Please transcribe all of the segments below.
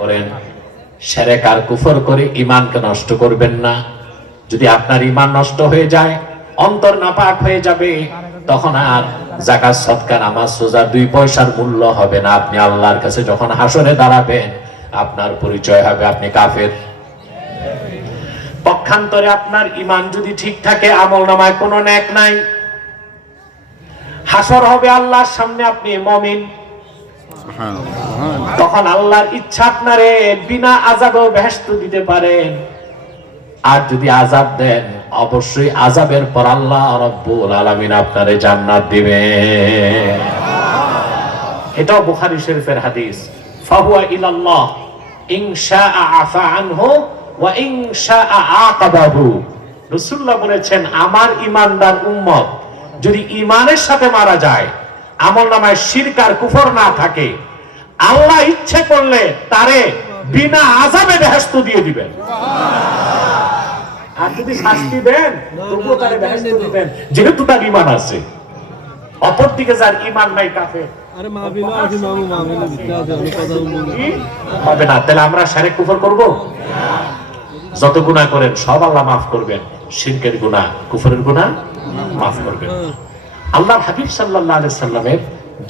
করেন, শিরক আর কুফর করে ঈমানকে নষ্ট করবেন না। যদি আপনার ঈমান নষ্ট হয়ে যায়, অন্তর নাপাক হয়ে যাবে, তখন আর যাকাত সদকা নামাজ রোজা 2 পয়সার মূল্য হবে না। আপনি আল্লাহর কাছে যখন হাসরে দাঁড়াবেন, আপনার পরিচয় হবে আপনি কাফের। পক্ষান্তরে আপনার ঈমান যদি ঠিক থাকে, আমলনামায় কোনো নেক নাই, হাসর হবে আল্লাহর সামনে, আপনি মুমিন। তখন আল্লাহর ইচ্ছা আপনারে বিনা আযাবেও বেহেশত দিতে পারেন। আর যদি আযাব দেন, অবশ্যই আযাবের পর আল্লাহ রাব্বুল আলামিন আপনারে জান্নাত দিবেন। এটাও বুখারী শরীফের হাদিস। ফাহুয়া ইলাল্লাহ ইন শাআ আফা আনহু ওয়া ইন শাআ আকাবাহু। রাসূলুল্লাহ বলেছেন, আমার ঈমানদার উম্মত যদি ঈমানের সাথে মারা যায়, আমলনামায় শিরক আর কুফর না থাকে, আল্লাহ ইচ্ছে করলে তারে বিনা আযাবে বেহেশত দিয়ে দিবেন। আর যদি শাস্তি দেন, তবুও তারে বেহেশত দিবেন, যেহেতু তার ঈমান আছে। অপরদিকে যার ঈমান নাই, কাফের। হবে না। তাহলে আমরা শিরক কুফর করব? যত গুনাহ করেন সব আল্লাহ মাফ করবেন, শিরকের গুনাহ, কুফরের গুনাহ মাফ করবেন। আল্লাহর হাবিব সাল্লাল্লাহু আলাইহি সাল্লামের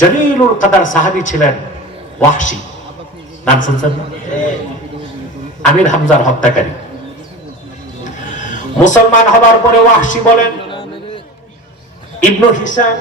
জলিলুল কদর সাহাবী ছিলেন ওয়াহশী। নাম শুনছেন? আমির হামজার হত্যাকারী। মুসলমান হবার পরে ওয়াহশী বলেন, ইবনে হিশাম